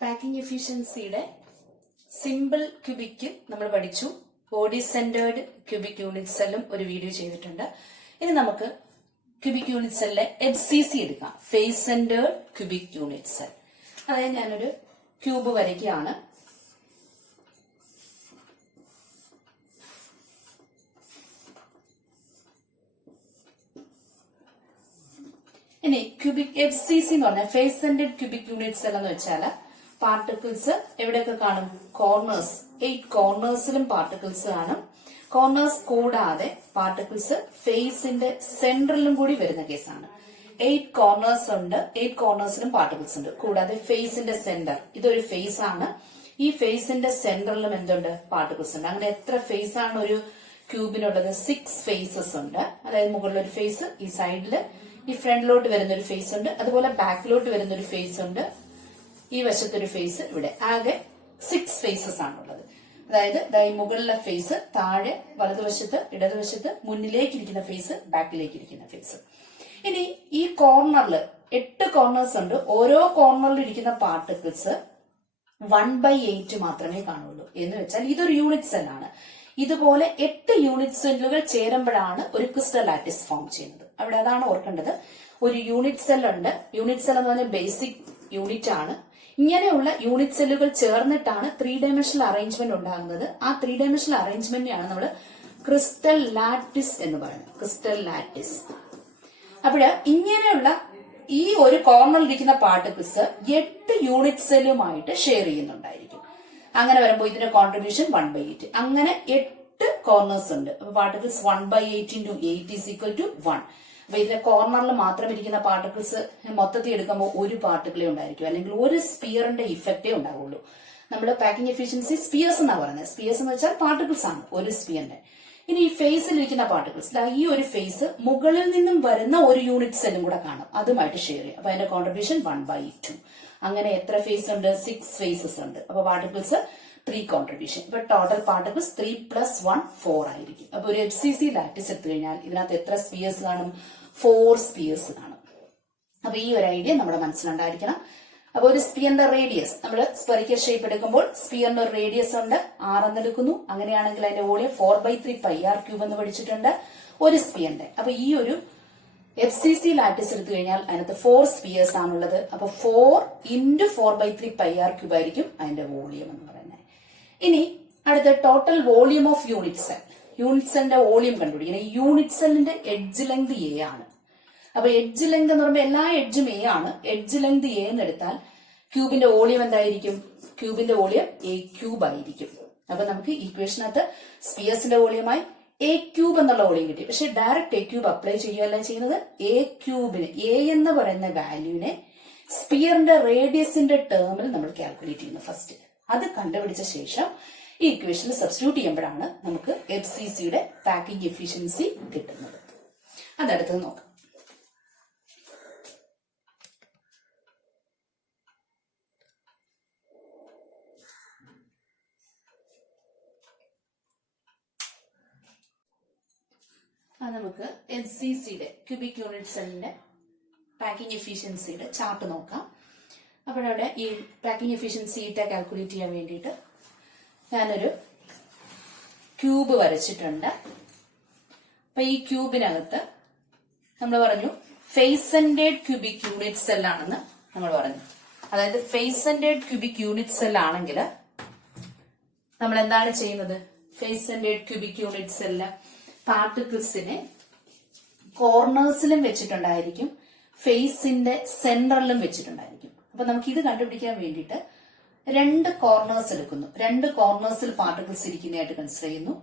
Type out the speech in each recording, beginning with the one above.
Packing എഫിഷ്യൻസിയുടെ simple cubic നമ്മൾ പഠിച്ചു. Body centred cubic unit സെല്ലും ഒരു വീഡിയോ ചെയ്തിട്ടുണ്ട്. ഇനി നമുക്ക് ക്യൂബിക് യൂണിറ്റ് സെല്ലിലെ FCC എടുക്കാം, face centred cubic unit cell. അതായത് ഞാനൊരു ക്യൂബ് വരയ്ക്കുകയാണ്. ഇനി ക്യൂബിക് FCC എന്ന് പറഞ്ഞാൽ face centred cubic unit cell എന്ന് വെച്ചാൽ പാർട്ടിക്കിൾസ് എവിടെയൊക്കെ കാണും? കോർണേഴ്സ്, 8 കോർണേഴ്സിലും പാർട്ടിക്കിൾസ് കാണും. കോർണേഴ്സ് കൂടാതെ പാർട്ടിക്കിൾസ് ഫേസിന്റെ സെന്ററിലും കൂടി വരുന്ന കേസാണ്. 8 കോർണേഴ്സ് ഉണ്ട്, 8 കോർണേഴ്സിലും പാർട്ടിക്കിൾസ് ഉണ്ട്. കൂടാതെ ഫേസിന്റെ സെന്റർ, ഇതൊരു ഫേസ് ആണ്. ഈ ഫേസിന്റെ സെന്ററിലും എന്തുണ്ട്? പാർട്ടിക്കിൾസ് ഉണ്ട്. അങ്ങനെ എത്ര ഫേസ് ആണ് ഒരു ക്യൂബിനുള്ളത്? 6 ഫേസസ് ഉണ്ട്. അതായത് മുകളിലൊരു ഫേസ്, ഈ സൈഡില് ഈ ഫ്രണ്ടിലോട്ട് വരുന്ന ഒരു ഫേസ് ഉണ്ട്, അതുപോലെ ബാക്കിലോട്ട് വരുന്ന ഒരു ഫേസ് ഉണ്ട്, ഈ വശത്തൊരു ഫേസ്, ഇവിടെ ആകെ 6 ഫേസസ് ആണുള്ളത്. അതായത് ഈ മുകളിലെ ഫേസ്, താഴെ വലതുവശത്ത്, ഇടതുവശത്ത്, മുന്നിലേക്കിരിക്കുന്ന ഫേസ്, ബാക്കിലേക്കിരിക്കുന്ന ഫേസ്. ഇനി ഈ കോർണറിൽ 8 കോർണേഴ്സ് ഉണ്ട്. ഓരോ കോർണറിൽ ഇരിക്കുന്ന പാർട്ടിക്കിൾസ് 1/8 മാത്രമേ കാണുള്ളൂ. എന്ന് വെച്ചാൽ ഇതൊരു യൂണിറ്റ് സെല്ലാണ്. ഇതുപോലെ 8 യൂണിറ്റ് സെല്ലുകൾ ചേരുമ്പോഴാണ് ഒരു ക്രിസ്റ്റൽ ലാറ്റിസ് ഫോം ചെയ്യുന്നത്. അവിടെ അതാണ് ഓർക്കേണ്ടത്. ഒരു യൂണിറ്റ് സെൽ ഉണ്ട്. യൂണിറ്റ് സെൽ എന്ന് പറഞ്ഞാൽ ബേസിക് യൂണിറ്റ് ആണ്. ഇങ്ങനെയുള്ള യൂണിറ്റ് സെല്ലുകൾ ചേർന്നിട്ടാണ് 3 ഡയമെൻഷണൽ അറേഞ്ച്മെന്റ് ഉണ്ടാകുന്നത്. ആ 3 ഡയമെൻഷണൽ അറേഞ്ച്മെന്റിനെയാണ് നമ്മൾ ക്രിസ്റ്റൽ ലാറ്റിസ് എന്ന് പറയുന്നത്. Crystal lattice. അപ്പോൾ ഇങ്ങനെയുള്ള ഈ ഒരു കോർണറിൽ ഇരിക്കുന്ന പാർട്ടിക്കിൾസ് 8 യൂണിറ്റ് സെല്ലുമായിട്ട് ഷെയർ ചെയ്യുന്നുണ്ടായിരിക്കും. അങ്ങനെ വരുമ്പോൾ ഇതിന്റെ കോൺട്രിബ്യൂഷൻ 1/8. അങ്ങനെ 8 കോർണേഴ്സ് ഉണ്ട്. അപ്പൊ പാർട്ടിക്കിൾസ് 1/8 × 8 = 1. അപ്പൊ ഇതിലെ കോർണറിൽ മാത്രം ഇരിക്കുന്ന പാർട്ടിക്കിൾസ് മൊത്തത്തിൽ എടുക്കുമ്പോൾ ഒരു പാർട്ടിക്കിളേ ഉണ്ടായിരിക്കും, അല്ലെങ്കിൽ ഒരു സ്പിയറിന്റെ ഇഫക്റ്റേ ഉണ്ടാവുള്ളൂ. നമ്മൾ പാക്കിംഗ് എഫിഷ്യൻസി സ്പിയേഴ്സ് എന്നാണ് പറയുന്നത്. സ്പിയേഴ്സ് എന്ന് വെച്ചാൽ പാർട്ടിക്കിൾസ് ആണ്, ഒരു സ്പിയറിന്റെ. ഇനി ഈ ഫേസിൽ ഇരിക്കുന്ന പാർട്ടിക്കിൾസ്, ഈ ഒരു ഫേസ് മുകളിൽ നിന്നും വരുന്ന ഒരു യൂണിറ്റ് സെല്ലും കൂടെ കാണും, അതുമായിട്ട് ഷെയർ ചെയ്യും. അപ്പൊ അതിന്റെ കോൺട്രിബ്യൂഷൻ 1/2. അങ്ങനെ എത്ര ഫേസ് ഉണ്ട്? 6 ഫേസസ് ഉണ്ട്. അപ്പൊ പാർട്ടിക്കിൾസ് 3 കോൺട്രിബ്യൂഷൻ. ഇപ്പൊ ടോട്ടൽ പാർട്ടിക്കിൾസ് 3 + 1 4 ആയിരിക്കും. അപ്പൊ ഒരു FCC ലാറ്റിസ് എടുത്തു കഴിഞ്ഞാൽ ഇതിനകത്ത് എത്ര സ്പിയേഴ്സ് കാണും? 4 സ്പിയേഴ്സ് കാണും. അപ്പൊ ഈ ഒരു ഐഡിയ നമ്മുടെ മനസ്സിലുണ്ടായിരിക്കണം. അപ്പൊ ഒരു സ്പിയറിന്റെ റേഡിയസ്, നമ്മൾ സ്പെറിക്കൽ ഷേപ്പ് എടുക്കുമ്പോൾ സ്പിയറിന്റെ ഒരു റേഡിയസ് ഉണ്ട്, 6 എന്ന് എടുക്കുന്നു. അങ്ങനെയാണെങ്കിൽ അതിന്റെ വോളിയം 4/3 πr³ എന്ന് പഠിച്ചിട്ടുണ്ട് ഒരു സ്പിയറിന്റെ. അപ്പൊ ഈ ഒരു FCC ലാറ്റിസ് എടുത്തു കഴിഞ്ഞാൽ അതിനകത്ത് 4 സ്പിയേഴ്സ് ആണുള്ളത്. അപ്പൊ 4 × 4/3 πr³ ആയിരിക്കും അതിന്റെ വോളിയം എന്ന് പറയുന്നത്. ഇനി അടുത്ത total volume of unit cell. Unit സെല്ലിന്റെ വോളിയം കണ്ടുപിടിക്കണം. യൂണിറ്റ് സെല്ലിന്റെ എഡ്ജ് ലെങ്ത് A ആണ്. അപ്പൊ എഡ്ജ് ലെങ്ത് എന്ന് പറയുമ്പോൾ എല്ലാ എഡ്ജും A ആണ്. എഡ്ജ് ലെങ്ത് A എന്ന് എടുത്താൽ ക്യൂബിന്റെ വോളിയം എന്തായിരിക്കും? ക്യൂബിന്റെ വോളിയം A³ ആയിരിക്കും. അപ്പൊ നമുക്ക് ഇക്വേഷനകത്ത് സ്പിയേഴ്സിന്റെ വോളിയമായി A³ എന്നുള്ള വോളിയം കിട്ടി. പക്ഷെ ഡയറക്റ്റ് A³ അപ്ലൈ ചെയ്യുകയല്ല ചെയ്യുന്നത്. A³ A എന്ന് പറയുന്ന വാല്യൂവിനെ സ്പിയറിന്റെ റേഡിയസിന്റെ ടേമിൽ നമ്മൾ കാൽക്കുലേറ്റ് ചെയ്യുന്നു ഫസ്റ്റ്. അത് കണ്ടുപിടിച്ച ശേഷം ഈ ഇക്വേഷനിൽ സബ്സ്റ്റിറ്റ്യൂട്ട് ചെയ്യുമ്പോഴാണ് നമുക്ക് FCCയുടെ പാക്കിംഗ് എഫിഷ്യൻസി കിട്ടുന്നത്. അതടുത്തത് നോക്കാം. നമുക്ക് FCCയുടെ ക്യൂബിക് യൂണിറ്റ് സെല്ലിന്റെ പാക്കിംഗ് എഫിഷ്യൻസിയുടെ ചാർട്ട് നോക്കാം. അപ്പോഴവിടെ ഈ പാക്കിംഗ് എഫിഷ്യൻസി കാൽക്കുലേറ്റ് ചെയ്യാൻ വേണ്ടിയിട്ട് ഞാനൊരു ക്യൂബ് വരച്ചിട്ടുണ്ട്. അപ്പൊ ഈ ക്യൂബിനകത്ത് നമ്മൾ പറഞ്ഞു face centred cubic unit cell ആണെന്ന് നമ്മൾ പറഞ്ഞു. അതായത് face centred cubic unit cell ആണെങ്കിൽ നമ്മൾ എന്താണ് ചെയ്യുന്നത്? Face centred cubic unit cell പാർട്ടിക്കിൾസിനെ കോർണേഴ്സിലും വെച്ചിട്ടുണ്ടായിരിക്കും, ഫേസിന്റെ സെന്ററിലും വെച്ചിട്ടുണ്ടായിരിക്കും. അപ്പൊ നമുക്ക് ഇത് കണ്ടുപിടിക്കാൻ വേണ്ടിയിട്ട് 2 കോർണേഴ്സ് എടുക്കുന്നു. 2 കോർണേഴ്സിൽ പാർട്ടിക്കിൾസ് ഇരിക്കുന്നതായിട്ട് കൺസിഡർ ചെയ്യുന്നു.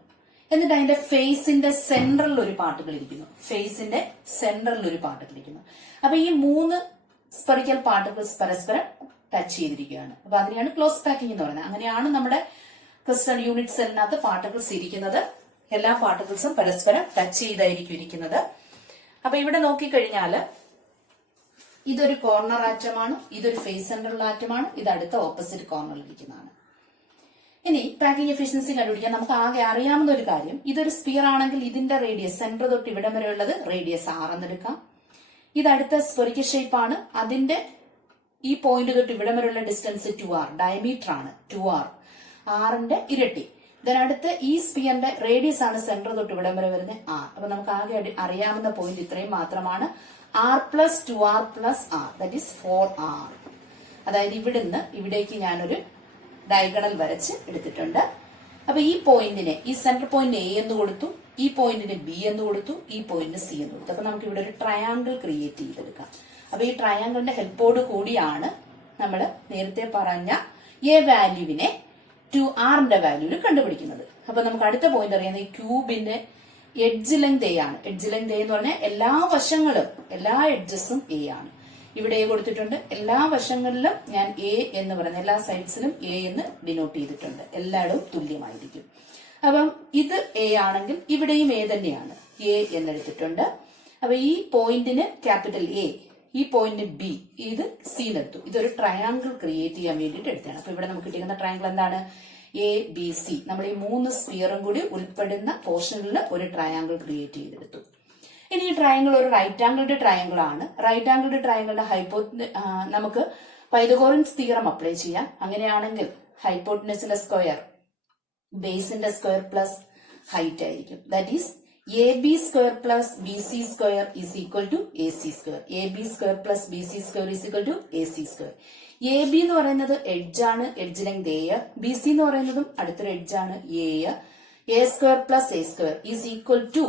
എന്നിട്ട് അതിന്റെ ഫേസിന്റെ സെന്ററിൽ ഒരു പാർട്ടിക്കിൾ ഇരിക്കുന്നു. ഫേസിന്റെ സെന്ററിൽ ഒരു പാർട്ടിക്കിൾ ഇരിക്കുന്നു. അപ്പൊ ഈ 3 സ്പെറിക്കൽ പാർട്ടിക്കിൾസ് പരസ്പരം ടച്ച് ചെയ്തിരിക്കുകയാണ്. അപ്പൊ അതിനെയാണ് ക്ലോസ് പാക്കിംഗ് എന്ന് പറയുന്നത്. അങ്ങനെയാണ് നമ്മുടെ ക്രിസ്റ്റൽ യൂണിറ്റ് സെല്ലിനകത്ത് പാർട്ടിക്കിൾസ് ഇരിക്കുന്നത്. എല്ലാ പാർട്ടിക്കിൾസും പരസ്പരം ടച്ച് ചെയ്തായിരിക്കും ഇരിക്കുന്നത്. അപ്പൊ ഇവിടെ നോക്കിക്കഴിഞ്ഞാല് ഇതൊരു കോർണർ ആറ്റമാണ്, ഇതൊരു ഫേസ് സെന്ററിൽ ആറ്റമാണ്, ഇത് അടുത്ത ഓപ്പോസിറ്റ് കോർണറിൽ ഇരിക്കുന്നതാണ്. ഇനി പാക്കിംഗ് എഫിഷ്യൻസി കണ്ടുപിടിക്കാൻ നമുക്ക് ആകെ അറിയാവുന്ന ഒരു കാര്യം, ഇതൊരു സ്പിയർ ആണെങ്കിൽ ഇതിന്റെ റേഡിയസ് സെന്റർ തൊട്ട് ഇവിടം വരെ ഉള്ളത് റേഡിയസ് 6 എന്ന് എടുക്കാം. ഇത് അടുത്ത സ്പെറിക്കൽ ഷേപ്പ് ആണ്, അതിന്റെ ഈ പോയിന്റ് തൊട്ട് ഇവിടം വരെയുള്ള ഡിസ്റ്റൻസ് 2r, ഡയമീറ്റർ ആണ് 2r, ആറിന്റെ ഇരട്ടി. ഇതിനടുത്ത് ഈ സ്പിയറിന്റെ റേഡിയസ് ആണ് സെന്റർ തൊട്ട് ഇവിടം വരെ വരുന്നത് r. അപ്പൊ നമുക്ക് ആകെ അറിയാവുന്ന പോയിന്റ് ഇത്രയും മാത്രമാണ്, r plus 2r plus r, that is 4r. അതായത് ഇവിടുന്ന് ഇവിടേക്ക് ഞാനൊരു ഡയഗണൽ വരച്ച് എടുത്തിട്ടുണ്ട്. അപ്പൊ ഈ പോയിന്റിനെ, ഈ സെന്റർ പോയിന്റ് എ എന്ന് കൊടുത്തു, ഈ പോയിന്റിന് ബി എന്ന് കൊടുത്തു, ഈ പോയിന്റിന് സി എന്ന് കൊടുത്തു. അപ്പൊ നമുക്ക് ഇവിടെ ഒരു ട്രയാങ്കിൾ ക്രിയേറ്റ് ചെയ്തെടുക്കാം. അപ്പൊ ഈ ട്രയാങ്കിളിന്റെ ഹെൽപ്പോട് കൂടിയാണ് നമ്മൾ നേരത്തെ പറഞ്ഞ എ വാല്യൂവിനെ 2rന്റെ വാല്യൂവിൽ കണ്ടുപിടിക്കുന്നത്. അപ്പൊ നമുക്ക് അടുത്ത പോയിന്റ് അറിയാം, ഈ ക്യൂബിന്റെ എഡ്ജ് ലെങ്ത് എ ആണ്. എഡ്ജ് ലെങ്ത് എ എന്ന് പറഞ്ഞാൽ എല്ലാ വശങ്ങളും, എല്ലാ എഡ്ജസും എ ആണ്. ഇവിടെ എ കൊടുത്തിട്ടുണ്ട്, എല്ലാ വശങ്ങളിലും ഞാൻ എ എന്ന് പറയുന്നത്, എല്ലാ സൈഡ്സിലും എ എന്ന് ഡിനോട്ട് ചെയ്തിട്ടുണ്ട്, എല്ലായിടവും തുല്യമായിരിക്കും. അപ്പം ഇത് എ ആണെങ്കിൽ ഇവിടെയും എ തന്നെയാണ്, എ എന്നെടുത്തിട്ടുണ്ട്. അപ്പൊ ഈ പോയിന്റിന് ക്യാപിറ്റൽ എ, ഈ പോയിന്റിന് ബി, ഇത് സി എന്നെടുത്തു. ഇതൊരു ട്രയാങ്കിൾ ക്രിയേറ്റ് ചെയ്യാൻ വേണ്ടിയിട്ട് എടുത്തതാണ്. അപ്പൊ ഇവിടെ നമുക്ക് കിട്ടിയിരിക്കുന്ന ട്രയാങ്കിൾ എന്താണ്? A b C. നമ്മൾ ഈ 3 സ്ഫിയറും കൂടി ഉൾപ്പെടുന്ന പോർഷനിൽ ഒരു ട്രയാങ്കിൾ ക്രിയേറ്റ് ചെയ്തെടുത്തു. ഇനി ഈ ട്രയാങ്കിൾ ഒരു റൈറ്റ് ആംഗിൾഡ് ട്രയാങ്കിൾ ആണ്. റൈറ്റ് ആംഗിൾഡ് ട്രയാങ്കിളിന്റെ നമുക്ക് പൈതഗോറൻസ് തിയറം അപ്ലൈ ചെയ്യാം. അങ്ങനെയാണെങ്കിൽ ഹൈപ്പോട്ടനസിന്റെ സ്ക്വയർ ബേസിന്റെ സ്ക്വയർ പ്ലസ് ഹൈറ്റ് ആയിരിക്കും. That is a b square plus b c square is equal to a c square. A b square plus b c square is equal to a c square. A b എന്ന് പറയുന്നത് edge ആണ്, edge length a. B c എന്ന് പറയുന്നതും അടുത്തൊരു edge ആണ് a. A square plus a square is equal to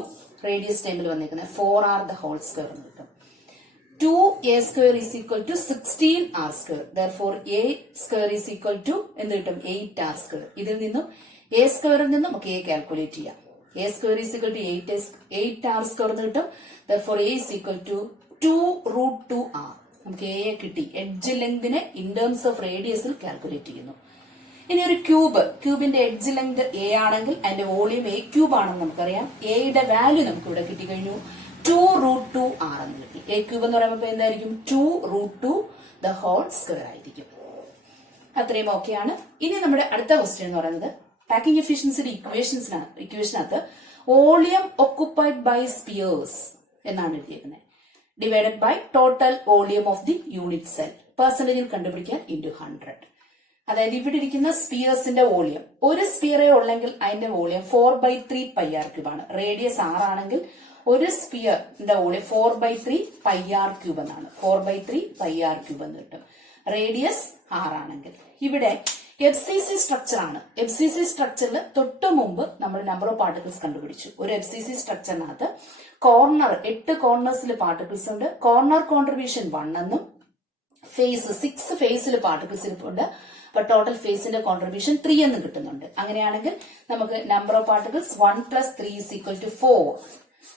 radius ടൈമിൽ വന്നിരിക്കുന്നത് 4r the whole square എന്ന് കിട്ടും. 2a square is equal to 16r square. Therefore a square is equal to എന്ത് കിട്ടും? 8r square. ഇതിൽ നിന്നും എ സ്ക്വയറിൽ നിന്നും നമുക്ക് എ കാൽക്കുലേറ്റ് ചെയ്യാം. A square is equal to 8r square എന്ന് കിട്ടും. Therefore a is equal to 2√2r. നമുക്ക് എ കിട്ടി. എഡ്ജ് ലെങ്തിനെ ഇൻ ടേംസ് ഓഫ് റേഡിയസിൽ കാൽക്കുലേറ്റ് ചെയ്യുന്നു. ഇനി ഒരു ക്യൂബിന്റെ എഡ്ജ് ലെങ്ത് എ ആണെങ്കിൽ അതിന്റെ വോളിയം എ ക്യൂബ് ആണെന്ന് നമുക്കറിയാം. എയുടെ വാല്യൂ നമുക്ക് ഇവിടെ കിട്ടിക്കഴിഞ്ഞു 2√2r എന്ന് കിട്ടി. എ ക്യൂബ് എന്ന് പറയുമ്പോൾ എന്തായിരിക്കും? 2√2 ദ ഹോൾ സ്ക്വയർ ആയിരിക്കും. അത്രയും ഓക്കെയാണ്. ഇനി നമ്മുടെ അടുത്ത ക്വസ്റ്റ്യൻ എന്ന് പറയുന്നത് പാക്കിംഗ് എഫിഷ്യൻസിയുടെ ഇക്വേഷനകത്ത് വോളിയം ഒക്കുപ്പൈഡ് ബൈ സ്പിയേഴ്സ് എന്നാണ് എഴുതിയിരിക്കുന്നത്. Divided by total volume of the unit cell, പെർസെന്റേജിൽ കണ്ടുപിടിക്കാൻ ഇൻറ്റു 100. അതായത് ഇവിടെ ഇരിക്കുന്ന സ്പിയേഴ്സിന്റെ വോളിയം, ഒരു സ്പിയറേ ഉള്ളെങ്കിൽ അതിന്റെ വോളിയം 4/3 πr³ ആണ്. റേഡിയസ് 6 ആണെങ്കിൽ ഒരു സ്പിയറിന്റെ വോളിയം 4/3 πr³ എന്നാണ്. 4/3 πr³ എന്ന് കിട്ടും. റേഡിയസ് 6 ആണെങ്കിൽ. ഇവിടെ FCC സ്ട്രക്ചർ ആണ്. FCC സ്ട്രക്ചറിൽ തൊട്ട് മുമ്പ് നമ്മൾ നമ്പർ ഓഫ് പാർട്ടിക്കിൾസ് കണ്ടുപിടിച്ചു. ഒരു FCC സ്ട്രക്ചറിനകത്ത് 8 കോർണേഴ്സിൽ പാർട്ടിക്കിൾസ് ഉണ്ട്. കോർണർ കോൺട്രിബ്യൂഷൻ 1 എന്നും ഫേസ് 6 ഫേസിൽ പാർട്ടിക്കിൾസ് ഇരിപ്പുണ്ട്. അപ്പൊ ടോട്ടൽ ഫേസിന്റെ കോൺട്രിബ്യൂഷൻ 3 എന്നും കിട്ടുന്നുണ്ട്. അങ്ങനെയാണെങ്കിൽ നമുക്ക് നമ്പർ ഓഫ് പാർട്ടിക്കിൾസ് 1 + 3 = 4.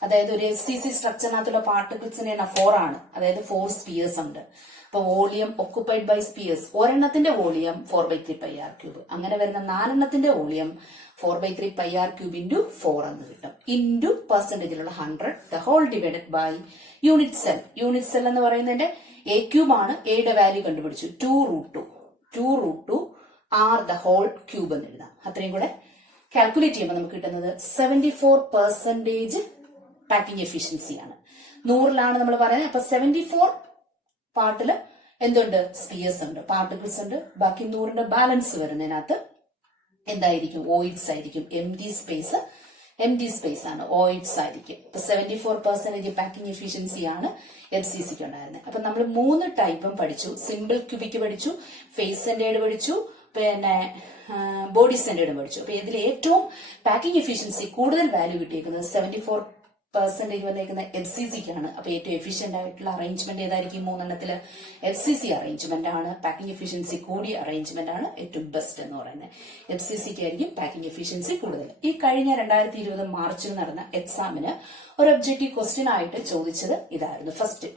അതായത് ഒരു FCC സ്ട്രക്ചറിനകത്തുള്ള പാർട്ടിക്കിൾസിന്റെ എണ്ണം 4 ആണ്. അതായത് 4 സ്പിയേഴ്സ് ഉണ്ട്. അപ്പൊ വോളിയം ഒക്കുപ്പൈഡ് ബൈ സ്പിയേഴ്സ്, ഒരെണ്ണത്തിന്റെ വോളിയം 4/3 πr³. അങ്ങനെ വരുന്ന 4 എണ്ണത്തിന്റെ വോളിയം 4/3 πr³ × 4 എന്ന് കിട്ടും. ഇൻറ്റു പെർസെന്റേജിലുള്ള 100 the whole divided by unit cell. Unit cell എന്ന് പറയുന്നതിന്റെ എ ക്യൂബ് ആണ്. എയുടെ വാല്യൂ കണ്ടുപിടിച്ചു 2√2 r ദ ഹോൾ ക്യൂബ് എന്ന് എഴുതാം. അത്രയും കൂടെ കാൽക്കുലേറ്റ് ചെയ്യുമ്പോൾ നമുക്ക് കിട്ടുന്നത് 74% പാക്കിംഗ് എഫിഷ്യൻസി ആണ്. 100ലാണ് നമ്മൾ പറയുന്നത്. അപ്പൊ 74 പാർട്ടില് എന്തുണ്ട്? സ്പിയേഴ്സ് ഉണ്ട്, പാർട്ടിക്കിൾസ് ഉണ്ട്. ബാക്കി 100ന്റെ ബാലൻസ് വരുന്നതിനകത്ത് എന്തായിരിക്കും? ഓയിഡ്സ് ആയിരിക്കും. എം ടി സ്പേസ് ആണ്, ഓയിഡ്സ് ആയിരിക്കും. ഇപ്പൊ 74% പാക്കിംഗ് എഫിഷ്യൻസി ആണ് FCCക്ക് ഉണ്ടായിരുന്നത്. അപ്പൊ നമ്മൾ 3 ടൈപ്പും പഠിച്ചു. സിമ്പിൾ ക്യൂബിക് പഠിച്ചു, ഫേസ് സെന്റേർഡ് പഠിച്ചു, പിന്നെ ബോഡി സെന്റേർഡ് പഠിച്ചു. അപ്പൊ ഇതിൽ ഏറ്റവും പാക്കിംഗ് എഫിഷ്യൻസി കൂടുതൽ വാല്യൂ കിട്ടിയിരിക്കുന്നത് 74% വന്നേക്കുന്ന FCCക്കാണ്. അപ്പൊ ഏറ്റവും എഫിഷ്യന്റ് ആയിട്ടുള്ള അറേഞ്ച്മെന്റ് ഏതായിരിക്കും? 3 എണ്ണത്തില് FCC അറേഞ്ച്മെന്റ് ആണ്. പാക്കിംഗ് എഫിഷ്യൻസി കൂടിയ അറേഞ്ച്മെന്റ് ആണ് ഏറ്റവും ബെസ്റ്റ് എന്ന് പറയുന്നത്. FCCക്ക് ആയിരിക്കും പാക്കിംഗ് എഫിഷ്യൻസി കൂടുതൽ. ഈ കഴിഞ്ഞ 2020 മാർച്ചിൽ നടന്ന എക്സാമിന് ഒരു ഒബ്ജക്റ്റീവ് ക്വസ്റ്റ്യൻ ആയിട്ട് ചോദിച്ചത് ഇതായിരുന്നു. ഫസ്റ്റ്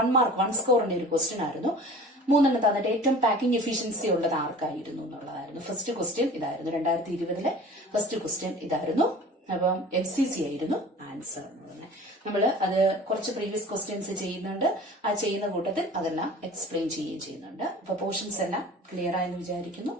1 മാർക്ക് 1 സ്കോറിന്റെ ഒരു ക്വസ്റ്റ്യൻ ആയിരുന്നു. 3 എണ്ണത്ത് അതിന്റെ ഏറ്റവും പാക്കിംഗ് എഫിഷ്യൻസി ഉള്ളത് ആർക്കായിരുന്നു എന്നുള്ളതായിരുന്നു. ഫസ്റ്റ് ക്വസ്റ്റ്യൻ ഇതായിരുന്നു. 2020 ഫസ്റ്റ് ക്വസ്റ്റ്യൻ ഇതായിരുന്നു. അപ്പം FCC ആയിരുന്നു ആൻസർ എന്ന് പറഞ്ഞത്. നമ്മൾ അത് കുറച്ച് പ്രീവിയസ് ക്വസ്റ്റ്യൻസ് ചെയ്യുന്നുണ്ട്. ആ ചെയ്യുന്ന കൂട്ടത്തിൽ അതെല്ലാം എക്സ്പ്ലെയിൻ ചെയ്യുകയും ചെയ്യുന്നുണ്ട്. അപ്പൊ പോർഷൻസ് എല്ലാം ക്ലിയർ ആയെന്ന് വിചാരിക്കുന്നു.